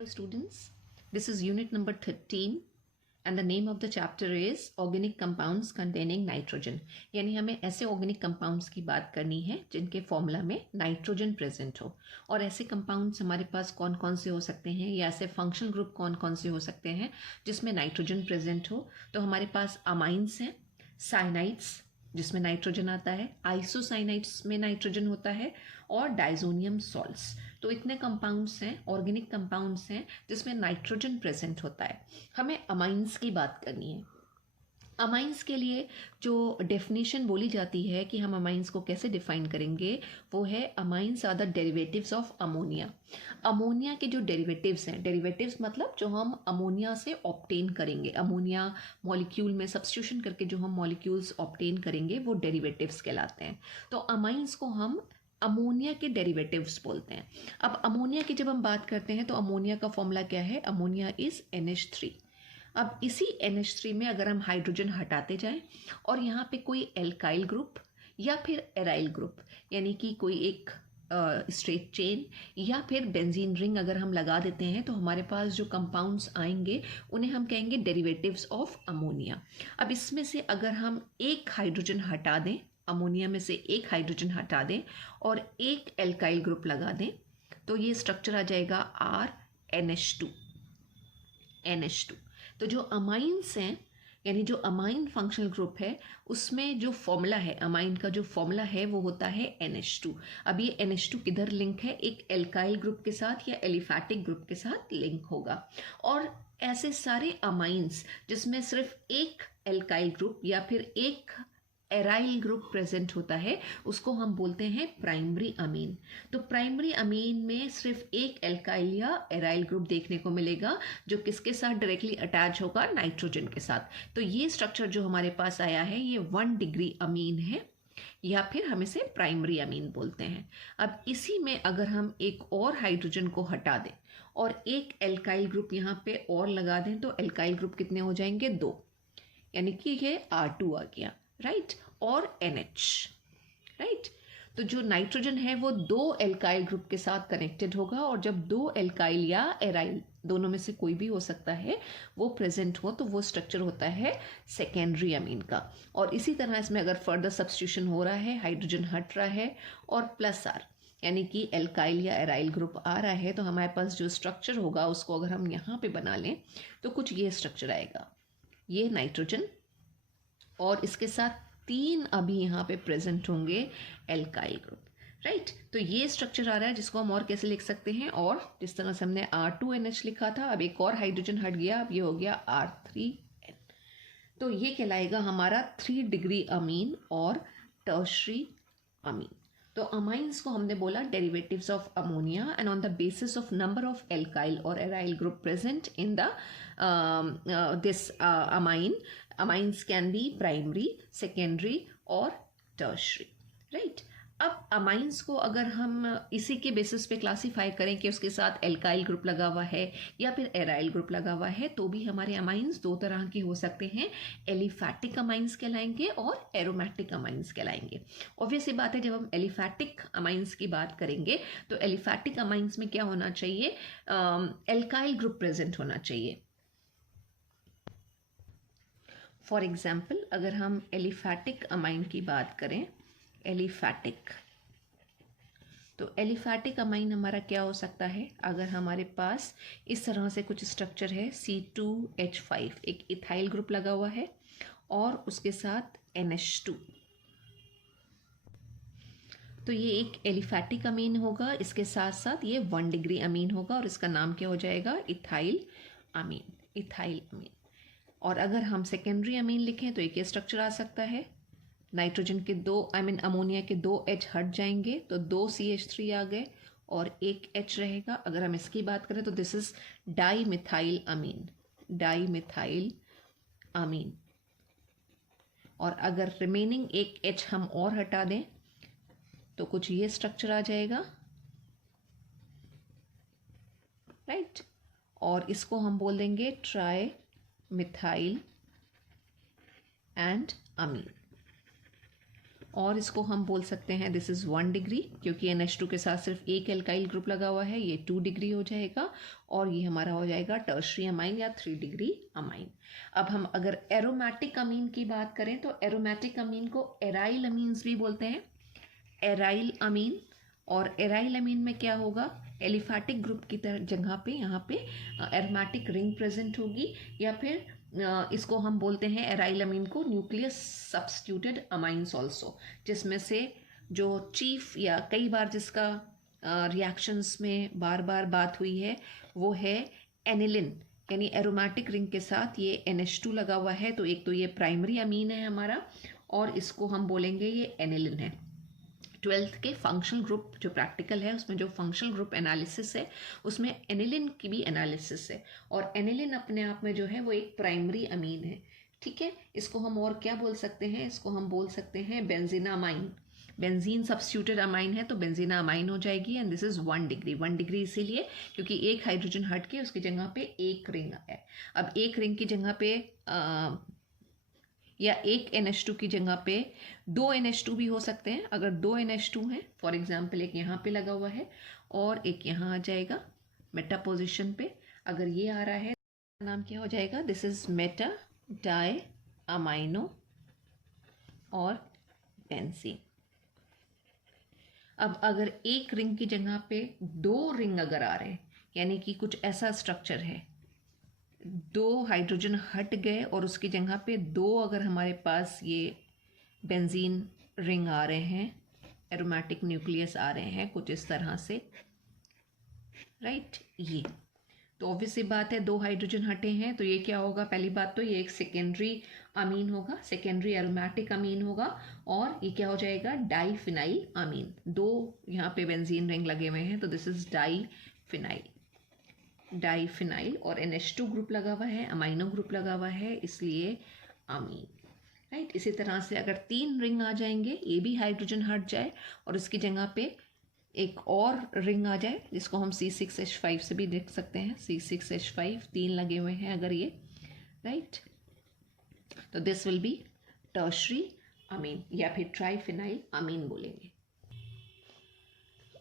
Students, this is unit number 13 and the name of the chapter is organic compounds containing nitrogen. यानी हमें ऐसे organic compounds की बात करनी है जिनके फॉर्मूला में नाइट्रोजन प्रेजेंट हो। और ऐसे कंपाउंड्स हमारे पास कौन कौन से हो सकते हैं या ऐसे फंक्शनल ग्रुप कौन कौन से हो सकते हैं जिसमें नाइट्रोजन प्रेजेंट हो। तो हमारे पास अमाइंस हैं, साइनाइड्स जिसमें नाइट्रोजन आता है, आइसोसाइनाइड्स में नाइट्रोजन होता है और डाइजोनियम सॉल्ट्स। तो इतने कंपाउंड्स हैं, ऑर्गेनिक कंपाउंड्स हैं जिसमें नाइट्रोजन प्रेजेंट होता है। हमें अमाइंस की बात करनी है। अमाइंस के लिए जो डेफिनेशन बोली जाती है कि हम अमाइंस को कैसे डिफाइन करेंगे वो है amines are the derivatives of ammonia. Ammonia के जो डेरिवेटिव्स हैं, डेरिवेटिव्स मतलब जो हम अमोनिया से ऑब्टेन करेंगे, अमोनिया मॉलिक्यूल में सब्स्टिट्यूशन करके जो हम मॉलिक्यूल्स ऑब्टेन करेंगे वो डेरिवेटिव्स कहलाते हैं। तो अमाइंस को हम अमोनिया के डेरिवेटिव्स बोलते हैं। अब अमोनिया की जब हम बात करते हैं तो अमोनिया का फॉर्मूला क्या है? Ammonia is NH3। अब इसी NH3 में अगर हम हाइड्रोजन हटाते जाएं और यहाँ पे कोई एल्काइल ग्रुप या फिर एराइल ग्रुप यानी कि कोई एक स्ट्रेट चेन या फिर बेंजीन रिंग अगर हम लगा देते हैं तो हमारे पास जो कंपाउंड्स आएंगे उन्हें हम कहेंगे डेरिवेटिव्स ऑफ अमोनिया। अब इसमें से अगर हम एक हाइड्रोजन हटा दें, अमोनिया में से एक हाइड्रोजन हटा दें और एक एल्काइल ग्रुप लगा दें तो ये स्ट्रक्चर आ जाएगा NH2। तो जो अमाइंस हैं यानी जो अमाइन फंक्शनल ग्रुप है उसमें जो फॉर्मूला है, अमाइन का जो फॉर्मूला है वो होता है NH2। अब ये NH2 किधर लिंक है? एक एल्काइल ग्रुप के साथ या एलिफैटिक ग्रुप के साथ लिंक होगा। और ऐसे सारे अमाइंस जिसमें सिर्फ एक एल्काइल ग्रुप या फिर एक एराइल ग्रुप प्रेजेंट होता है उसको हम बोलते हैं प्राइमरी अमीन। तो प्राइमरी अमीन में सिर्फ एक एल्काइल या एराइल ग्रुप देखने को मिलेगा जो किसके साथ डायरेक्टली अटैच होगा? नाइट्रोजन के साथ। तो ये स्ट्रक्चर जो हमारे पास आया है ये 1 डिग्री अमीन है या फिर हम इसे प्राइमरी अमीन बोलते हैं। अब इसी में अगर हम एक और हाइड्रोजन को हटा दें और एक एल्काइल ग्रुप यहाँ पे और लगा दें तो एल्काइल ग्रुप कितने हो जाएंगे? 2, यानी कि ये R2 आ गया, राइट, और NH, राइट। तो जो नाइट्रोजन है वो 2 एल्काइल ग्रुप के साथ कनेक्टेड होगा और जब 2 एल्काइल या एराइल दोनों में से कोई भी हो सकता है वो प्रेजेंट हो तो वो स्ट्रक्चर होता है सेकेंडरी अमीन का। और इसी तरह इसमें अगर फर्दर सब्स्टिट्यूशन हो रहा है, हाइड्रोजन हट रहा है और +R यानी कि एल्काइल या एराइल ग्रुप आ रहा है तो हमारे पास जो स्ट्रक्चर होगा उसको अगर हम यहाँ पे बना लें तो कुछ ये स्ट्रक्चर आएगा। ये नाइट्रोजन और इसके साथ 3 अभी यहाँ पे प्रेजेंट होंगे एल्काइल ग्रुप, राइट। तो ये स्ट्रक्चर आ रहा है जिसको हम और कैसे लिख सकते हैं? और जिस तरह से हमने R2NH लिखा था, अब एक और हाइड्रोजन हट गया, अब ये हो गया R3N। तो ये कहलाएगा हमारा 3 डिग्री अमीन और टर्शरी अमीन। तो अमाइंस को हमने बोला derivatives of ammonia and on the basis of number of alkyl और aryl group present in the this amines can be primary, secondary और tertiary, right। अब अमाइंस को अगर हम इसी के बेसिस पे क्लासीफाई करें कि उसके साथ एल्काइल ग्रुप लगा हुआ है या फिर एराइल ग्रुप लगा हुआ है तो भी हमारे अमाइंस 2 तरह के हो सकते हैं। एलिफैटिक अमाइंस कहलाएंगे और एरोमेटिक अमाइंस कहलाएंगे। ऑब्वियसली बात है, जब हम एलिफैटिक अमाइंस की बात करेंगे तो एलिफैटिक अमाइंस में क्या होना चाहिए? एल्काइल ग्रुप प्रेजेंट होना चाहिए। फॉर एग्जाम्पल अगर हम एलिफैटिक अमाइन की बात करें, एलिफैटिक, तो एलिफैटिक अमाइन हमारा क्या हो सकता है? अगर हमारे पास इस तरह से कुछ स्ट्रक्चर है C2H5, एक इथाइल ग्रुप लगा हुआ है और उसके साथ NH2, तो ये एक एलिफैटिक अमीन होगा। इसके साथ साथ ये 1 डिग्री अमीन होगा और इसका नाम क्या हो जाएगा? इथाइल अमीन, इथाइल अमीन। और अगर हम सेकेंडरी अमीन लिखें तो एक ये स्ट्रक्चर आ सकता है, नाइट्रोजन के 2 अमोनिया के 2 H हट जाएंगे तो 2 CH3 आ गए और एक H रहेगा। अगर हम इसकी बात करें तो this is dimethyl amine, dimethyl amine. और अगर रिमेनिंग एक H हम और हटा दें तो कुछ ये स्ट्रक्चर आ जाएगा, राइट। और इसको हम बोल देंगे ट्राई मिथाइल एंड अमीन। और इसको हम बोल सकते हैं दिस इज़ 1 डिग्री, क्योंकि NH2 के साथ सिर्फ एक एल्काइल ग्रुप लगा हुआ है, ये 2 डिग्री हो जाएगा, और ये हमारा हो जाएगा टर्शरी अमाइन या 3 डिग्री अमाइन। अब हम अगर एरोमेटिक अमीन की बात करें तो एरोमेटिक अमीन को एराइल अमीन्स भी बोलते हैं, एराइल अमीन। और एराइल अमीन में क्या होगा, एलिफैटिक ग्रुप की जगह पे यहाँ पे एरोमेटिक रिंग प्रेजेंट होगी, या फिर इसको हम बोलते हैं एराइल अमीन को न्यूक्लियस सब्स्टिट्यूटेड अमाइंस ऑल्सो, जिसमें से जो चीफ या कई बार जिसका रिएक्शंस में बार बार बात हुई है वो है एनिलिन, यानी एरोमेटिक रिंग के साथ ये NH2 लगा हुआ है, तो एक तो ये प्राइमरी अमीन है हमारा, और इसको हम बोलेंगे ये एनिलिन है। 12th के फंक्शनल ग्रुप जो प्रैक्टिकल है उसमें जो फंक्शनल ग्रुप एनालिसिस है उसमें एनिलिन की भी एनालिसिस है, और एनिलिन अपने आप में जो है वो एक प्राइमरी अमीन है। ठीक है, इसको हम और क्या बोल सकते हैं, इसको हम बोल सकते हैं बेंजीनामाइन। बेंजीन सब्स्टिट्यूटेड अमाइन है तो बेंजीनामाइन हो जाएगी, and this is 1 degree. 1 degree इसीलिए क्योंकि एक हाइड्रोजन हट के उसकी जगह पे एक रिंग है। अब एक रिंग की जगह पे या एक NH2 की जगह पे 2 NH2 भी हो सकते हैं। अगर 2 NH2 हैं, फॉर एग्जाम्पल एक यहाँ पे लगा हुआ है और एक यहाँ आ जाएगा मेटा पोजिशन पे, अगर ये आ रहा है नाम क्या हो जाएगा, this is meta diamino और बेंजीन। अब अगर एक रिंग की जगह पे 2 रिंग अगर आ रहे हैं, यानी कि कुछ ऐसा स्ट्रक्चर है, 2 हाइड्रोजन हट गए और उसकी जगह पे 2 अगर हमारे पास ये बेंजीन रिंग आ रहे हैं, एरोमेटिक न्यूक्लियस आ रहे हैं कुछ इस तरह से, राइट, ये तो ऑब्वियसली बात है 2 हाइड्रोजन हटे हैं तो ये क्या होगा, पहली बात तो ये एक सेकेंडरी अमीन होगा, सेकेंडरी एरोमेटिक अमीन होगा, और ये क्या हो जाएगा, डाईफिनाइल अमीन। 2 यहाँ पे बेंजीन रिंग लगे हुए हैं तो दिस इज डाईफिनाइल और NH2 ग्रुप लगा हुआ है, अमाइनो ग्रुप लगा हुआ है, इसलिए अमीन, राइट। इसी तरह से अगर 3 रिंग आ जाएंगे, ये भी हाइड्रोजन हट जाए और इसकी जगह पे एक और रिंग आ जाए जिसको हम C6H5 से भी देख सकते हैं, C6H5 3 लगे हुए हैं अगर ये, राइट, तो दिस विल बी टर्शरी अमीन या फिर ट्राइफिनाइल अमीन बोलेंगे।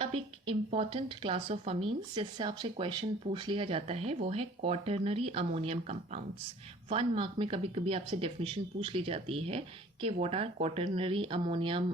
अब एक इम्पॉर्टेंट क्लास ऑफ अमीन्स जिससे आपसे क्वेश्चन पूछ लिया जाता है वो है क्वाटरनरी अमोनियम कंपाउंड्स। 1 मार्क में कभी कभी आपसे डेफिनेशन पूछ ली जाती है कि what are quaternary ammonium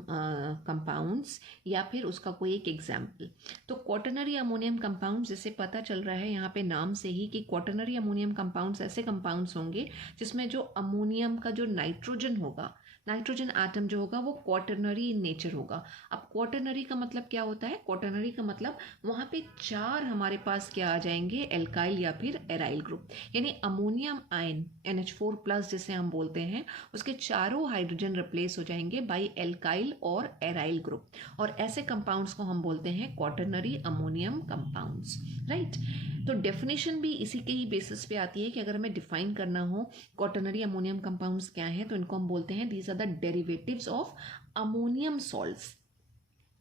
compounds, या फिर उसका कोई एक एग्जाम्पल। तो क्वाटरनरी अमोनियम कंपाउंड्स जैसे पता चल रहा है यहाँ पे नाम से ही कि क्वाटरनरी अमोनियम कंपाउंड्स ऐसे कंपाउंड्स होंगे जिसमें जो अमोनियम का जो नाइट्रोजन होगा, नाइट्रोजन एटम जो होगा वो क्वाटरनरी इन नेचर होगा। अब क्वाटरनरी का मतलब क्या होता है, क्वाटरनरी का मतलब वहाँ पे 4 हमारे पास क्या आ जाएंगे, एल्काइल या फिर एराइल ग्रुप, यानी अमोनियम आयन NH4 प्लस जिसे हम बोलते हैं उसके चारों हाइड्रोजन रिप्लेस हो जाएंगे बाई एल्काइल और एराइल ग्रुप, और ऐसे कंपाउंड्स को हम बोलते हैं क्वाटरनरी अमोनियम कंपाउंड्स, राइट। तो डेफिनेशन भी इसी के ही बेसिस पे आती है कि अगर हमें डिफाइन करना हो क्वाटरनरी अमोनियम कंपाउंड्स क्या हैं तो इनको हम बोलते हैं these are the derivatives of ammonium salts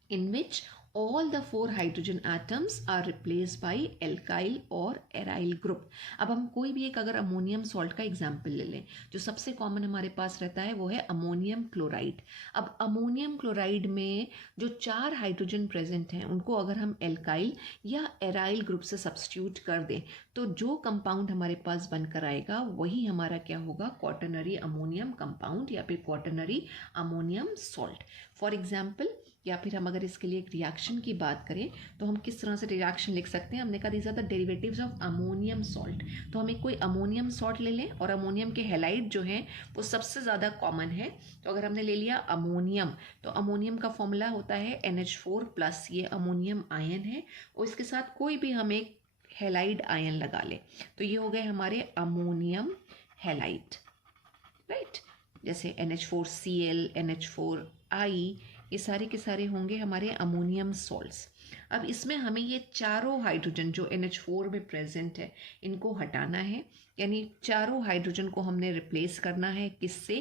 in which all the 4 hydrogen atoms are replaced by alkyl और एराइल ग्रुप। अब हम कोई भी एक अगर अमोनियम सॉल्ट का एग्जाम्पल ले लें, जो सबसे कॉमन हमारे पास रहता है वो है अमोनियम क्लोराइड। अब अमोनियम क्लोराइड में जो 4 हाइड्रोजन प्रेजेंट हैं उनको अगर हम एल्काइल या एराइल ग्रुप से सब्स्टिट्यूट कर दें तो जो कंपाउंड हमारे पास बनकर आएगा वही हमारा क्या होगा, क्वाटरनरी अमोनियम कंपाउंड या फिर quaternary ammonium salt. For example, या फिर हम अगर इसके लिए एक रिएक्शन की बात करें तो हम किस तरह से रिएक्शन लिख सकते हैं, हमने कहा these are the derivatives of ammonium salt. तो हम एक कोई अमोनियम सॉल्ट ले लें और अमोनियम के हैलाइड जो हैं वो सबसे ज़्यादा कॉमन है, तो अगर हमने ले लिया अमोनियम तो अमोनियम का फॉर्मूला होता है NH4 प्लस, ये अमोनियम आयन है, और इसके साथ कोई भी हम एक हैलाइड आयन लगा लें तो ये हो गए हमारे अमोनियम हैलाइड, राइट, जैसे NH4Cl, NH4I, ये सारे के सारे होंगे हमारे अमोनियम सॉल्ट्स। अब इसमें हमें ये चारों हाइड्रोजन जो NH4 में प्रेजेंट है इनको हटाना है, यानी चारों हाइड्रोजन को हमने रिप्लेस करना है किससे,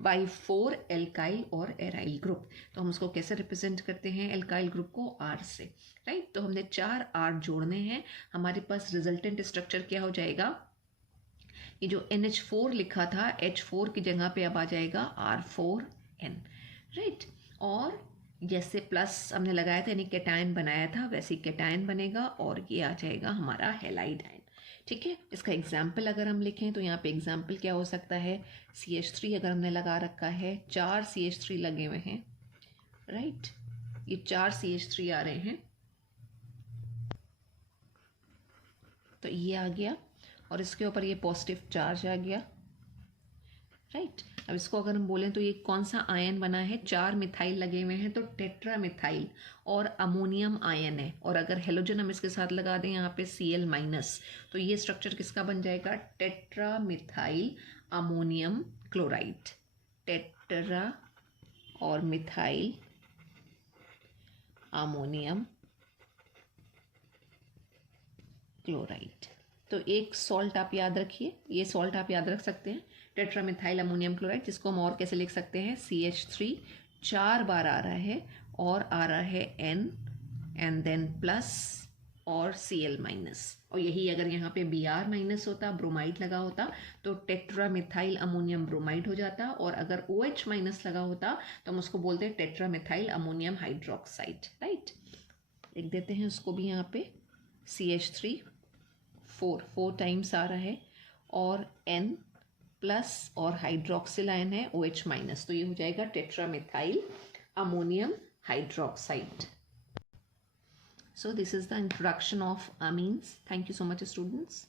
बाई 4 एल्काइल और एराइल ग्रुप। तो हम उसको कैसे रिप्रेजेंट करते हैं, एल्काइल ग्रुप को R से, राइट। तो हमने 4 R जोड़ने हैं, हमारे पास रिजल्टेंट स्ट्रक्चर क्या हो जाएगा, ये जो NH4 लिखा था H4 की जगह पे अब आ जाएगा R4N, राइट। और जैसे प्लस हमने लगाया था यानी केटायन बनाया था वैसे ही केटायन बनेगा और ये आ जाएगा हमारा हैलाइड आयन। ठीक है, इसका एग्जाम्पल अगर हम लिखें तो यहाँ पे एग्जाम्पल क्या हो सकता है, CH3 अगर हमने लगा रखा है, 4 CH3 लगे हुए हैं, राइट, ये 4 CH3 आ रहे हैं, तो ये आ गया और इसके ऊपर ये पॉजिटिव चार्ज आ गया, राइट। अब इसको अगर हम बोलें तो ये कौन सा आयन बना है, 4 मिथाइल लगे हुए हैं तो टेट्रा मिथाइल और अमोनियम आयन है। और अगर हेलोजन हम इसके साथ लगा दें यहाँ पे Cl माइनस, तो ये स्ट्रक्चर किसका बन जाएगा, tetra methyl ammonium chloride, tetra और मिथाइल अमोनियम क्लोराइड। तो एक सॉल्ट आप याद रखिए, ये सॉल्ट आप याद रख सकते हैं, टेट्रामिथाइल अमोनियम क्लोराइड, जिसको हम और कैसे लिख सकते हैं, CH3 4 बार आ रहा है और आ रहा है N एंड देन प्लस और Cl माइनस, और यही अगर यहाँ पे Br माइनस होता, ब्रोमाइड लगा होता तो टेट्रामिथाइल अमोनियम ब्रोमाइड हो जाता, और अगर OH माइनस लगा होता तो हम उसको बोलते हैं टेट्रामिथाइल अमोनियम हाइड्रोक्साइड, राइट। लिख देते हैं उसको भी यहाँ पे, CH3 4 टाइम्स आ रहा है और N प्लस और हाइड्रोक्सिल आयन है OH माइनस, तो ये हो जाएगा टेट्रामिथाइल ammonium hydroxide. So this is the introduction of amines. Thank you so much, students.